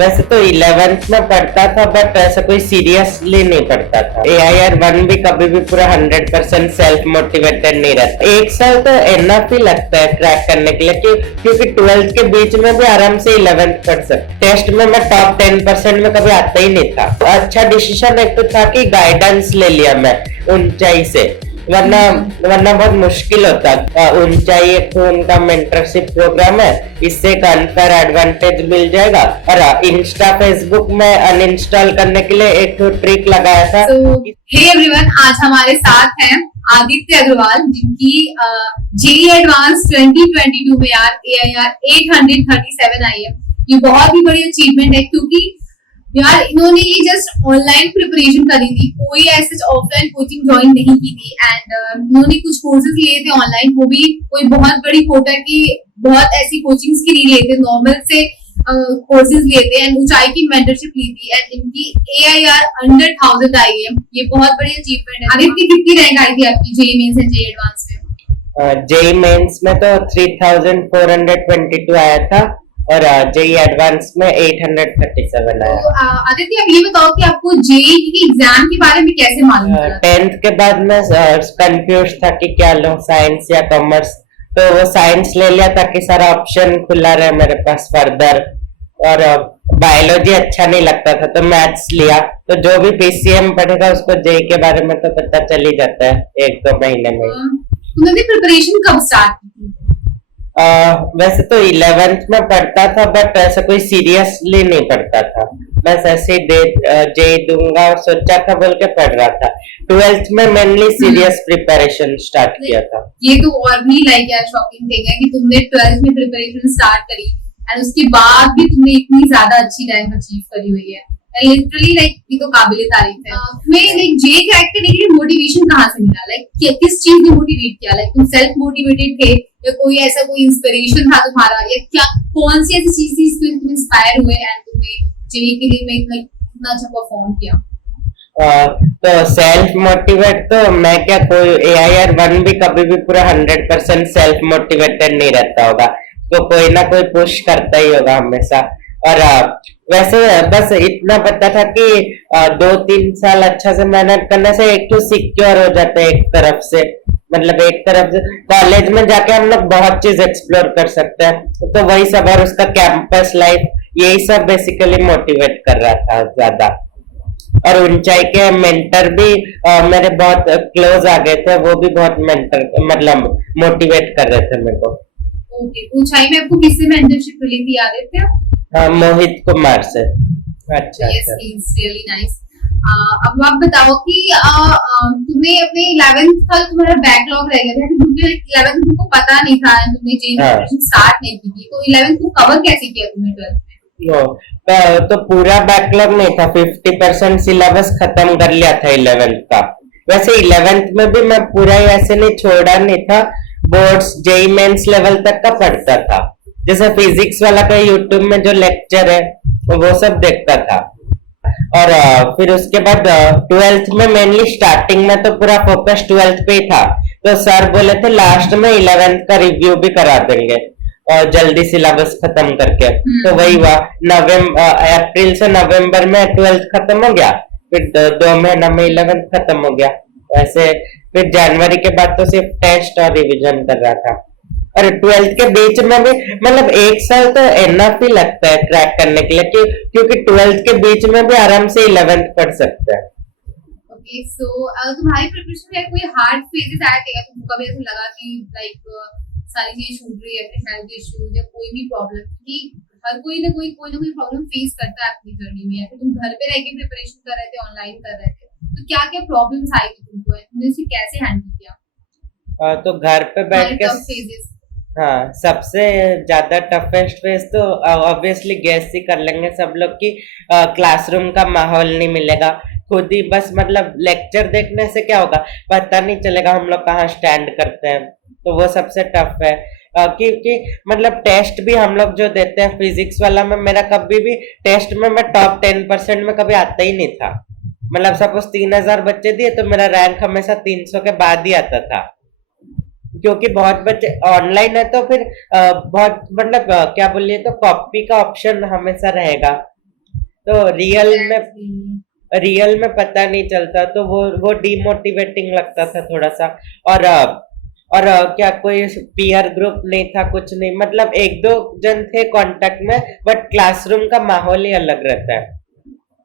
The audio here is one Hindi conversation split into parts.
वैसे तो 11th में पढ़ता था बट ऐसा कोई सीरियसली नहीं पढ़ता था। AIR 1 भी कभी भी पूरा 100% सेल्फ मोटिवेटेड नहीं रहता। एक साल तो इनफ ही लगता है क्रैक करने के लिए क्योंकि 12th के बीच में भी आराम से 11th पढ़ सकते। टेस्ट में मैं टॉप 10% में कभी आता ही नहीं था। अच्छा डिसीजन एक तो था कि गाइडेंस ले लिया मैं ऊंचाई से, वरना बहुत मुश्किल होता। ऊंचाई एक तो उनका मेंटरशिप प्रोग्राम है, इससे एक अनफेयर एडवांटेज मिल जाएगा। और इंस्टा फेसबुक में अनइंस्टॉल करने के लिए एक तो ट्रिक लगाया था। हे एवरीवन, आज हमारे साथ हैं आदित्य अग्रवाल, जिनकी जेईई एडवांस 2022 में यार AIR 837 आई है। ये बहुत ही बड़ी अचीवमेंट है क्योंकि यार इन्होंने ये जस्ट ऑनलाइन प्रिपरेशन करी थी, कोई ऐसे ऑफलाइन कोचिंग ज्वाइन नहीं की थी। एंड इन्होंने कुछ कोर्सेज लिए थे ऑनलाइन, वो भी कोई बहुत बड़ी कोटा की बहुत ऐसी कोचिंग्स की नहीं लिए थे, नॉर्मल से कोर्सेज लिए थे एंड ऊंचाई की मेंटरशिप ली थी। एंड इनकी AIR अंडर 1000 आई है। ये बहुत बड़ी अचीवमेंट है। आदित्य, कितनी रैंक आई थी आपकी JEE mains and JEE advance में? जेईई मेंस में तो 3422 आया था और जेईई एडवांस में 837 आया। तो आदित्य, अब ये बताओ कि आपको जेईई की एग्जाम के बारे में कैसे मालूम चला? 10th के बाद मैं कंफ्यूज था कि क्या लूं, साइंस या कॉमर्स। तो वो साइंस ले लिया ताकि सारा ऑप्शन खुला रहे मेरे पास फर्दर। और बायोलॉजी अच्छा नहीं लगता था तो मैथ्स लिया। तो जो भी PCM पढ़ेगा उसको जेईई के बारे में तो पता चल ही जाता है 1-2 महीने में। तुमने प्रिपरेशन कब स्टार्ट की थी? वैसे तो 11th में पढ़ता था बट ऐसा कोई सीरियसली नहीं पढ़ता था। बस ऐसे जेईई दूंगा और सोचा था बोल के पढ़ रहा था। 12th में मेनली सीरियस प्रिपरेशन स्टार्ट किया था। ये तो और भी यार शॉकिंग थिंग है कि तुमने 12th में प्रिपरेशन स्टार्ट करी एंड उसके बाद भी तुमने इतनी ज्यादा अच्छी रैंक अचीव करी हुई है। लिटरली ये तो काबिले तारीफ है। तुम्हें जेईई क्रैक करने के लिए मोटिवेशन कहाँ से मिला? किस चीज ने मोटिवेट किया? तुम सेल्फ मोटिवेटेड थे या कोई ऐसा कोई इंस्पिरेशन था तुम्हारा, या क्या कौन सी ऐसी चीज थी जिसमें तुम इंस्पायर हुए एंड तुमने जेईई के लिए इतना अच्छा परफॉर्म किया? तो सेल्फ मोटिवेट तो मैं क्या, कोई AIR 1 भी कभी भी पूरा 100% सेल्फ मोटिवेटेड नहीं रहता होगा, तो कोई ना कोई पुश करता ही होगा हमेशा। और वैसे बस इतना पता था कि 2-3 साल अच्छा से मेहनत करने से एक तो सिक्योर हो जाता है एक तरफ से। मतलब एक तरफ से कॉलेज में जाके हम लोग बहुत चीज एक्सप्लोर कर सकते हैं, तो वही सब। और उसका कैंपस लाइफ, यही सब बेसिकली मोटिवेट कर रहा था ज्यादा। और ऊंचाई के मेंटर भी मेरे बहुत क्लोज आ गए थे, वो भी बहुत मेंटर मतलब मोटिवेट कर रहे थे मेरे को। ओके, ऊंचाई में आपको किससे मेंटरशिप मिली थी आदित्य? मोहित कुमार से। अच्छा, yes, he's really nice. अब आप बताओ कि तुम्हें अपने 11th का तुम्हारा बैकलॉग रह गया था क्योंकि 11th तुमको पता नहीं था, तुमने जेईई स्टार्ट नहीं की थी, तो 11th को कवर कैसे किया तुमने 12th में? तो पूरा बैकलॉग नहीं था, 50% सिलेबस खत्म कर लिया था 11th का। वैसे 11th में भी मैं पूरा ही ऐसे नहीं छोड़ा नहीं था, बोर्ड्स जेईई मेंस लेवल तक का पढ़ता था। जैसे फिजिक्स वाला का यूट्यूब में जो लेक्चर है वो सब देखता था। और फिर उसके बाद 12th में मेनली स्टार्टिंग में तो पूरा फोकस 12th पे ही था। तो सर बोले थे लास्ट में 11th का रिव्यू भी करा देंगे और जल्दी सिलेबस खत्म करके। तो वही हुआ, अप्रैल से नवंबर में 12th खत्म हो गया, फिर 2 महीना में 11th खत्म हो गया। ऐसे फिर जनवरी के बाद तो सिर्फ टेस्ट और रिवीजन कर रहा था। और 12th के बीच में भी मतलब 1 साल तो इनफ ही लगता है क्रैक करने के लिए क्योंकि 12th के बीच में भी आराम से 11th पढ़ सकते हैं। ओके, सो तुम्हारी प्रिपरेशन में कोई हार्ड फेजेस आया थे? तुमको कभी ऐसा लगा कि सारी चीजें छूट रही है, अपने हेल्थ इश्यूज या कोई भी प्रॉब्लम? क्योंकि हर कोई ना कोई प्रॉब्लम फेस करता है अपनी जर्नी में। या फिर तुम घर पे रह के प्रिपरेशन कर रहे थे, ऑनलाइन कर रहे थे, तो क्या क्या प्रॉब्लम्स आई थी तुमको, तुमने इसे कैसे हैंडल किया? तो घर पे बैठ के हाँ, सबसे ज्यादा टफेस्ट फेज तो ऑब्वियसली गैस ही कर लेंगे सब लोग की क्लासरूम का माहौल नहीं मिलेगा। खुद ही बस मतलब लेक्चर देखने से क्या होगा, पता नहीं चलेगा हम लोग कहाँ स्टैंड करते हैं, तो वो सबसे टफ है। क्योंकि मतलब टेस्ट भी हम लोग जो देते हैं फिजिक्स वाला में, मेरा कभी भी टेस्ट में मैं टॉप 10% में कभी आता ही नहीं था। मतलब सपोज 3000 बच्चे दिए तो मेरा रैंक हमेशा 300 के बाद ही आता था। क्योंकि बहुत बच्चे ऑनलाइन है तो फिर बहुत मतलब क्या बोलिए तो कॉपी का ऑप्शन हमेशा रहेगा, तो Exactly. रियल में पता नहीं चलता, तो वो डिमोटिवेटिंग लगता था थोड़ा सा। और क्या कोई पीयर ग्रुप नहीं था, कुछ नहीं, मतलब एक दो जन थे कांटेक्ट में, बट क्लासरूम का माहौल ही अलग रहता है।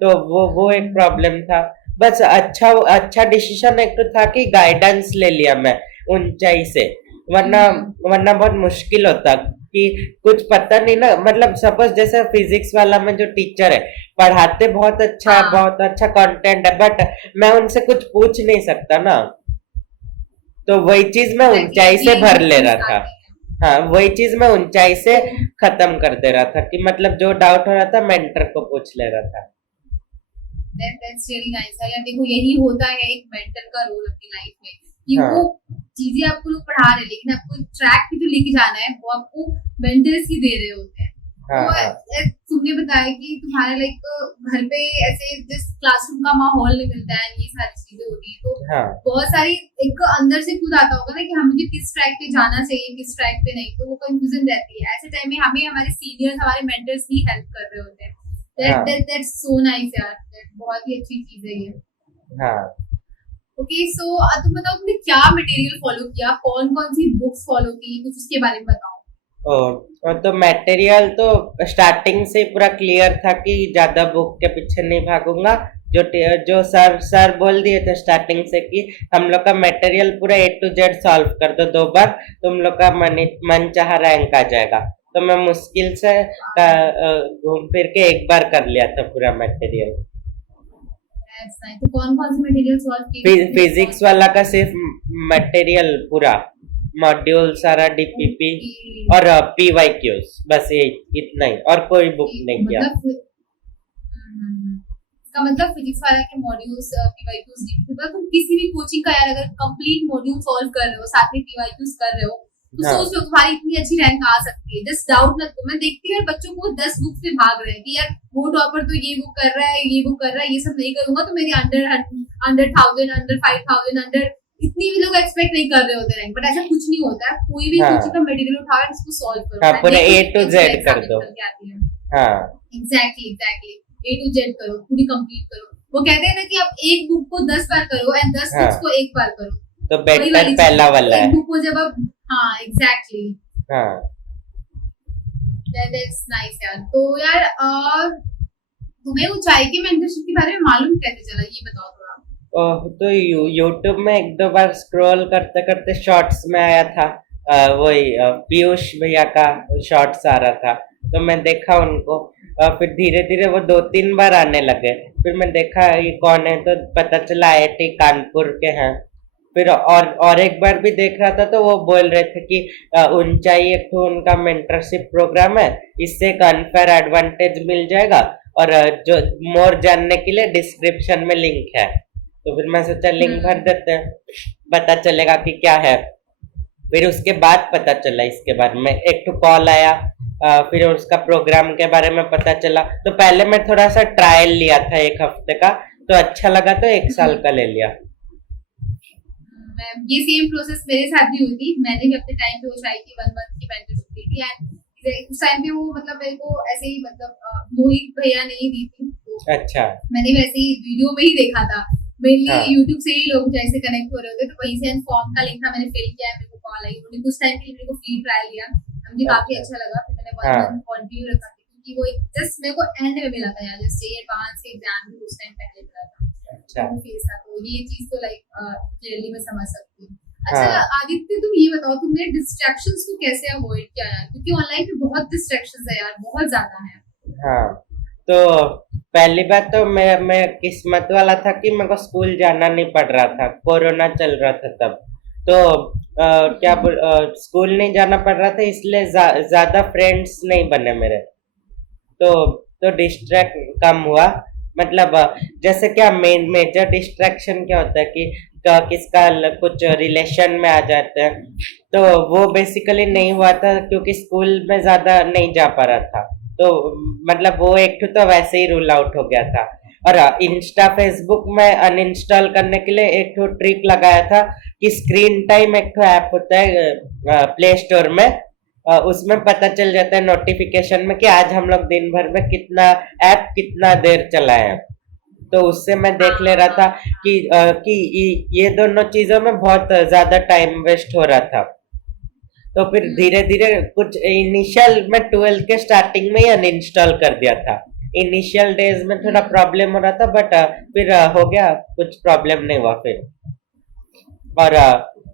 तो वो एक प्रॉब्लम था। बस अच्छा अच्छा डिसीजन एक तो था कि गाइडेंस ले लिया मैं ऊंचाई से, वरना वरना बहुत मुश्किल होता कि कुछ पता नहीं ना। मतलब सपोज जैसे फिजिक्स वाला में जो टीचर है, पढ़ाते बहुत अच्छा है, हाँ, बहुत अच्छा कंटेंट है, बट मैं उनसे कुछ पूछ नहीं सकता ना। तो वही चीज मैं एग्जैक्टली, ऊंचाई से ये भर ले रहा डिफरेंस था। आती है। हाँ, वही चीज मैं ऊंचाई से तो खत्म कर दे रहा था कि मतलब जो डाउट हो रहा था मेंटर को पूछ ले रहा था। दैट्स रियली नाइस यार। देखो यही होता है एक मेंटर का रोल अपनी लाइफ में, कि वो हाँ चीजें आपको लोग पढ़ा रहे हैं, लेकिन आपको ट्रैक पे जो लेके जाना है वो आपको मेंटर्स ही दे रहे होते हैं। हाँ तो हाँ तुमने बताया कि तुम्हारे लाइक घर पे ऐसे जिस क्लासरूम का माहौल नहीं मिलता है, ये सारी चीजें होती है, तो हाँ बहुत सारी एक अंदर से खुद आता होगा ना कि हमें जो किस ट्रैक पे जाना चाहिए, किस ट्रैक पे नहीं, तो वो कंफ्यूजन रहती है। ऐसे टाइम में हमें हमारे सीनियर्स, हमारे मेंटर्स ही हेल्प कर रहे होते हैं। हाँ दैट्स सो नाइस यार, बहुत ही अच्छी चीज है ये। हाँ। ओके, सो तुम बताओ तुमने क्या मटेरियल फॉलो किया, कौन कौन सी बुक्स फॉलो की, कुछ उसके बारे में बताओ। और तो मटेरियल तो स्टार्टिंग से पूरा क्लियर था कि ज्यादा बुक के पीछे नहीं भागूंगा। जो सर बोल दिए थे स्टार्टिंग से कि हम लोग का मटेरियल पूरा A to Z सॉल्व कर दो 2 बार, तुम लोग का मन चाह रैंक आ जाएगा। तो मैं मुश्किल से घूम फिर के एक बार कर लिया था पूरा मटेरियल। तो कौन कौन से मटेरियल सॉल्व किए, फिजिक्स वाला का सिर्फ मटेरियल पूरा मॉड्यूल सारा डीपीपी और PYQs, बस ये इतना ही, और कोई बुक नहीं किया। मतलब इसका मतलब फिजिक्स वाला के मॉड्यूल्स पीवाईक्यूज मतलब तुम किसी भी कोचिंग का यार अगर कंप्लीट मॉड्यूल सॉल्व कर रहे हो, साथ में पीवाईक्यूज कर रहे हो, तो हाँ सोच लो तुम्हारी इतनी अच्छी रैंक आ सकती है। जस्ट डाउट मत करो। मैं देखती हूँ यार बच्चों को 10 बुक पे भाग रहे हैं कि यार वो टॉपर तो ये बुक कर रहा है, ये बुक कर रहा है, ये सब नहीं करूंगा तो मेरी अंडर 1000 अंडर 5000 अंडर इतनी भी लोग एक्सपेक्ट नहीं कर रहे होते रैंक। बट ऐसा कुछ नहीं होता है। कोई भी हाँ कोचिंग का मटेरियल उठाओ और इसको सॉल्व करो, हाँ, मैं पूरा A देखो to उसके Z कर एग्जाम दो। निकल के आती है। हाँ एग्जैक्टली A to Z करो, पूरी कंप्लीट करो। वो कहते हैं ना कि आप एक बुक को 10 बार करो एंड 10 हाँ, बुक्स को एक बार करो। तो वही बेटर वाली चीज पहला है। वाला एक है। बुक को जब आप, हाँ एग्जैक्टली, हाँ दैट्स नाइस यार। तो यार तुम्हें ऊंचाई के मेंटरशिप के बारे में मालूम कैसे चला, ये बताओ थोड़ा। तो यूट्यूब में एक दो बार स्क्रॉल करते करते शॉर्ट्स में आया था, वही पीयूष भैया का शॉर्ट्स आ रहा था, तो मैं देखा उनको। फिर धीरे धीरे वो 2-3 बार आने लगे। फिर मैं देखा ये कौन है, तो पता चला IIT कानपुर के हैं। फिर और एक बार भी देख रहा था, तो वो बोल रहे थे कि ऊंचाई एक तो उनका मेंटरशिप प्रोग्राम है, इससे एक अनफेयर एडवांटेज मिल जाएगा, और जो मोर जानने के लिए डिस्क्रिप्शन में लिंक है। तो फिर मैं सोचा लिंक भर देते हैं, पता चलेगा कि क्या है। फिर उसके बाद पता चला इसके बारे में, एक तो कॉल आया, फिर उसका प्रोग्राम के बारे में पता चला। तो पहले मैं थोड़ा सा ट्रायल लिया था 1 हफ्ते का, तो अच्छा लगा तो 1 साल का ले लिया। ये सेम प्रोसेस मेरे साथ भी हुई थी। मैंने भी अपने टाइम पे वो ट्राई की, 1 मंथ की मेंटरशिप ली थी एंड उस टाइम पे वो मतलब मेरे को ऐसे ही मतलब मोहित भैया ने ही दी थी, तो अच्छा मैंने वैसे ही वीडियो में ही देखा था। मेनली हाँ यूट्यूब से ही लोग जैसे कनेक्ट हो रहे होते, तो वहीं से फॉर्म का लिंक था, मैंने फिल किया, मेरे को कॉल आई, उन्होंने कुछ टाइम के लिए मेरे को फ्री ट्रायल दिया, मुझे काफी अच्छा लगा। फिर मैंने 1 हाँ मंथ कंटिन्यू रखा था, क्योंकि वो जस्ट मेरे को एंड में मिला था यार, जस्ट ये एडवांस के एग्जाम भी उस टाइम पहले मिला था, अच्छा तो फेस था। तो ये चीज तो लाइक क्लियरली मैं समझ सकती हूँ। अच्छा हाँ आदित्य, तुम ये बताओ तुमने डिस्ट्रैक्शंस को कैसे अवॉइड किया यार, क्योंकि ऑनलाइन पे बहुत डिस्ट्रैक्शंस है यार, बहुत ज्यादा है। हाँ। तो पहली बात तो मैं किस्मत वाला था कि मेरे को स्कूल जाना नहीं पड़ रहा था, कोरोना चल रहा था तब। तो स्कूल नहीं जाना पड़ रहा था, इसलिए ज्यादा फ्रेंड्स नहीं बने मेरे। तो डिस्ट्रैक्ट कम हुआ। मतलब जैसे क्या मेजर डिस्ट्रैक्शन क्या होता है कि किसका कुछ रिलेशन में आ जाते हैं, तो वो बेसिकली नहीं हुआ था क्योंकि स्कूल में ज्यादा नहीं जा पा रहा था। तो मतलब वो एक तो वैसे ही रूल आउट हो गया था। और इंस्टा फेसबुक में अनइंस्टॉल करने के लिए एक तो ट्रिक लगाया था कि स्क्रीन टाइम एक तो ऐप होता है प्ले स्टोर में, उसमें पता चल जाता है नोटिफिकेशन में कि आज हम लोग दिन भर में कितना ऐप कितना देर चलाए हैं। तो उससे मैं देख ले रहा था कि ये दोनों चीजों में बहुत ज्यादा टाइम वेस्ट हो रहा था। तो फिर धीरे धीरे कुछ इनिशियल में 12 के स्टार्टिंग में ही अनइंस्टॉल कर दिया था। इनिशियल डेज में थोड़ा प्रॉब्लम हो रहा था, बट फिर हो गया, कुछ प्रॉब्लम नहीं हुआ फिर। और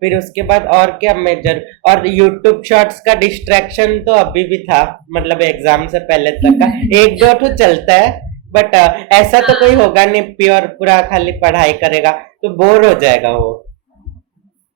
फिर उसके बाद और क्या मेजर, और यूट्यूब शॉर्ट्स का डिस्ट्रैक्शन तो अभी भी था, मतलब एग्जाम से पहले तक का एक दो तो चलता है, बट ऐसा तो कोई होगा नहीं प्योर पूरा खाली पढ़ाई करेगा, तो बोर हो जाएगा वो।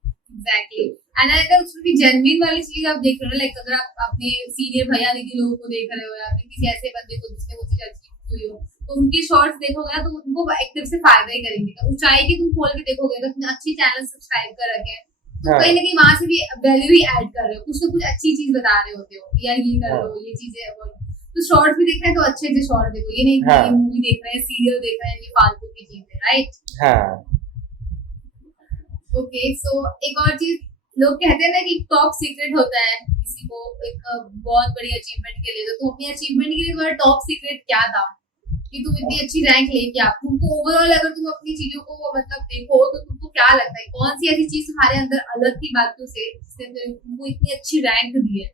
एग्जैक्टली। एंड अगर उसमें भी जेन्युइन वाली चीज आप देख रहे हो, लाइक अगर आप अपने सीनियर भैया दीदी लोगों को देख रहे हो या फिर किसी ऐसे बंदे को जिसने वो चीज अचीव हुई हो, तो उनके शॉर्ट्स देखोगे ना तो उनको एक तरफ से फायदा ही करेंगे। तो ऊंचाई की तुम खोल के देखोगे, अगर तुमने अच्छी चैनल सब्सक्राइब कर रखे हैं तो कहीं ना कहीं वहां से भी वैल्यू ही ऐड कर रहे हो, कुछ तो कुछ अच्छी चीज बता रहे होते हो, यार ये कर लो, ये चीजें अवॉइड। तो शॉर्ट्स भी देख रहे हैं तो अच्छे अच्छे शॉर्ट देखो, ये नहीं कि ये मूवी देख रहे हैं, सीरियल देख रहे हैं, ये फालतू की चीजें, राइट? हाँ। ओके, सो एक और चीज, लोग कहते हैं ना कि टॉप सीक्रेट होता है किसी को एक बहुत बड़ी अचीवमेंट के लिए, तो तुम अपनी अचीवमेंट के लिए तुम्हारा टॉप सीक्रेट क्या था कि तुम इतनी अच्छी रैंक लेके आ? तुमको ओवरऑल अगर तुम अपनी चीजों को मतलब देखो तो तुमको क्या लगता है, कौन सी ऐसी चीज तुम्हारे अंदर अलग थी बाकियों से जिसने तुमको इतनी अच्छी रैंक दी है?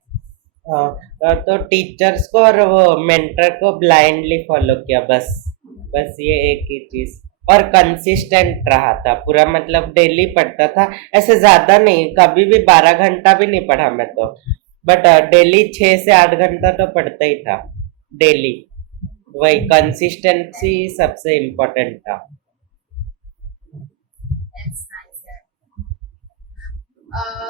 तो टीचर्स को और वो मेंटर को ब्लाइंडली फॉलो किया, बस बस ये एक ही चीज। और कंसिस्टेंट रहा था पूरा, मतलब डेली पढ़ता था, ऐसे ज्यादा नहीं, कभी भी 12 घंटा भी नहीं पढ़ा मैं तो, बट डेली 6 से 8 घंटा तो पढ़ता ही था डेली। वही कंसिस्टेंसी सबसे इम्पोर्टेंट था। That's nice, यार।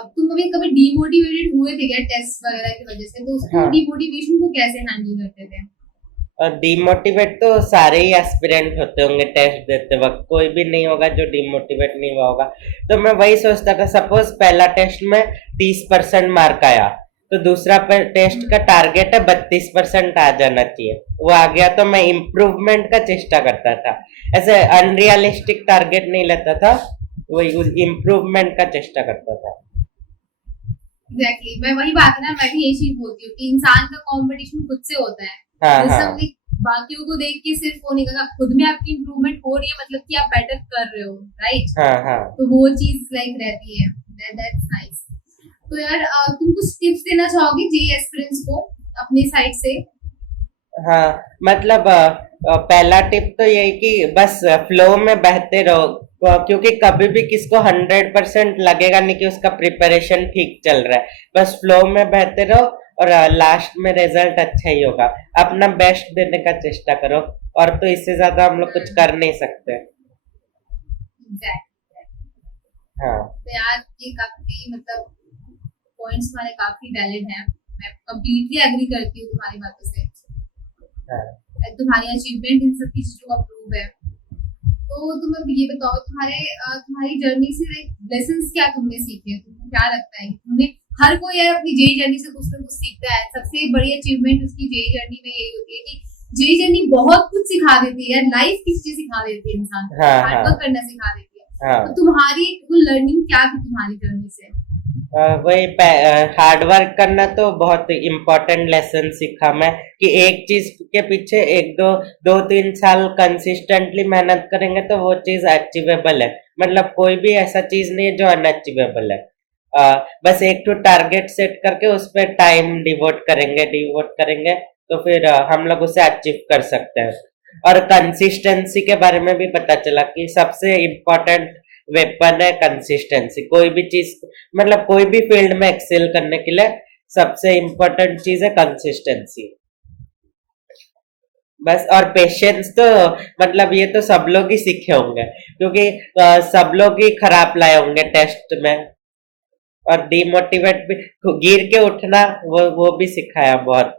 तुम कभी कभी डीमोटिवेटेड हुए थे क्या टेस्ट वगैरह की वजह से? तो उसको हाँ। डीमोटिवेशन को कैसे हैंडल करते थे? और डिमोटिवेट तो सारे ही एस्पिरेंट होते होंगे टेस्ट देते वक्त, कोई भी नहीं होगा जो डिमोटिवेट नहीं हुआ होगा। तो मैं वही सोचता था, सपोज पहला टेस्ट में 30% मार्क आया, तो दूसरा टेस्ट का टारगेट है 32% आ जाना चाहिए, वो आ गया तो मैं इम्प्रूवमेंट का चेष्टा करता था, ऐसे अनरियलिस्टिक टारगेट नहीं लेता था, वही इम्प्रूवमेंट का चेष्टा करता था। एग्जैक्टली, मैं वही बात है ना, मैं भी यही चीज बोलती हूँ कि इंसान का कंपटीशन खुद से होता है। हाँ जैसे हाँ हम बाकियों को देख के सिर्फ वो नहीं करना, खुद में आपकी इम्प्रूवमेंट हो रही है मतलब कि आप बेटर कर रहे हो, राइट? हाँ हाँ। तो वो चीज लाइक रहती है, दैट्स नाइस। तो यार तुम कुछ टिप्स देना चाहोगे जे एस्पिरेंट्स को अपनी साइड से? हाँ, मतलब पहला टिप तो यही कि बस फ्लो में बहते रहो, क्योंकि कभी भी किसको 100% लगेगा नहीं कि उसका प्रिपरेशन ठीक चल रहा है, बस फ्लो में बहते रहो और लास्ट में रिजल्ट अच्छा ही होगा। अपना बेस्ट देने का चेष्टा करो, और तो इससे ज्यादा हम लोग कुछ कर नहीं सकते। हाँ। तो यार ये काफी मतलब पॉइंट्स हमारे काफी वैलिड हैं, मैं कंप्लीटली एग्री करती हूँ तुम्हारी बातों से। हाँ। तुम्हारी अचीवमेंट इन सब चीजों का प्रूव है। तो तुम अब ये बताओ, तुम्हारी जर्नी से लेसन्स क्या तुमने सीखे? तुमको क्या लगता है तुमने, हर कोई यार अपनी जेई जर्नी से कुछ ना कुछ सीखता है, सबसे बड़ी अचीवमेंट उसकी जेई जर्नी में यही होती है कि जेई जर्नी बहुत कुछ सिखा देती है यार, लाइफ की चीजें सिखा देती है इंसान को, हार्ड वर्क करना सिखा देती है। तो तुम्हारी लर्निंग क्या थी तुम्हारी जर्नी से? वही हार्ड वर्क करना तो बहुत इम्पोर्टेंट लेसन सीखा मैं, कि एक चीज के पीछे 1-2-3 साल कंसिस्टेंटली मेहनत करेंगे तो वो चीज अचीवेबल है, मतलब कोई भी ऐसा चीज नहीं है जो अनअचीवेबल है। बस एक तो टारगेट सेट करके उस पर टाइम डिवोट करेंगे तो फिर हम लोग उसे अचीव कर सकते हैं। और कंसिस्टेंसी के बारे में भी पता चला कि सबसे इम्पोर्टेंट वेपन है कंसिस्टेंसी, कोई भी चीज, मतलब कोई भी फील्ड में एक्सेल करने के लिए सबसे इम्पोर्टेंट चीज है कंसिस्टेंसी, बस। और पेशेंस तो मतलब ये तो सब लोग ही सीखे होंगे, क्योंकि सब लोग ही खराब लाए होंगे टेस्ट में, और डिमोटिवेट भी, गिर के उठना वो भी सिखाया बहुत।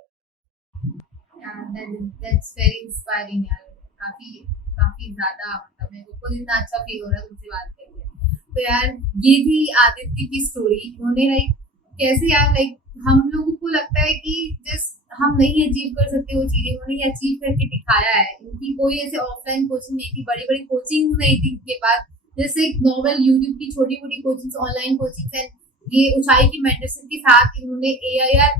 That's very inspiring यार, काफी ज्यादा, मतलब मेरे को खुद इतना अच्छा फील हो रहा है तुमसे बात करके। तो यार ये थी आदित्य की स्टोरी। उन्होंने लाइक कैसे यार, लाइक हम लोगों को लगता है कि जस्ट हम नहीं अचीव कर सकते वो चीजें, उन्होंने अचीव करके दिखाया है। इनकी कोई ऐसे ऑफलाइन कोचिंग नहीं थी, बड़ी बड़ी कोचिंग नहीं थी इनके पास, जैसे नॉर्मल यूट्यूब की छोटी मोटी कोचिंग, ऑनलाइन कोचिंग है, ये ऊंचाई की मेंटरशिप के साथ इन्होंने AIR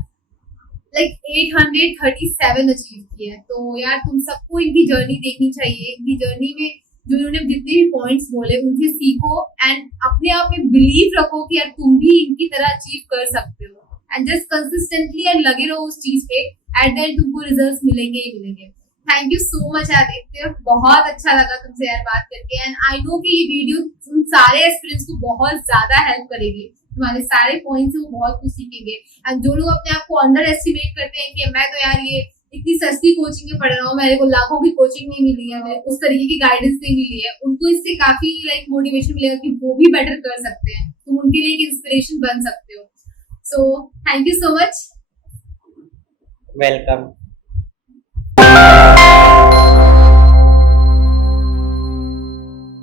लाइक 837 अचीव किया है। तो यार तुम सबको इनकी जर्नी देखनी चाहिए। इनकी जर्नी में जो इन्होंने जितने भी पॉइंट्स बोले उनसे सीखो एंड अपने आप में बिलीव रखो कि यार तुम भी इनकी तरह अचीव कर सकते हो एंड जस्ट कंसिस्टेंटली एंड लगे रहो उस चीज पे। एट द एंड तुमको रिजल्ट्स मिलेंगे ही मिलेंगे। Thank you so much Aditya, बहुत अच्छा लगा तुमसे यार बात करके एंड आई नो कि ये वीडियो उन सारे एस्पिरेंट्स को बहुत ज्यादा हेल्प करेगी। तुम्हारे सारे पॉइंट्स से वो बहुत कुछ सीखेंगे एंड जो लोग अपने आप को अंडर एस्टिमेट करते हैं कि मैं तो यार ये इतनी सस्ती कोचिंग में पढ़ रहा हूँ, मेरे को लाखों की कोचिंग नहीं मिली है, मेरे उस तरीके की गाइडेंस नहीं मिली है, उनको इससे काफी लाइक मोटिवेशन मिलेगा कि वो भी बेटर कर सकते हैं। तुम उनके लिए एक इंस्पिरेशन बन सकते हो। So thank you so much. Welcome.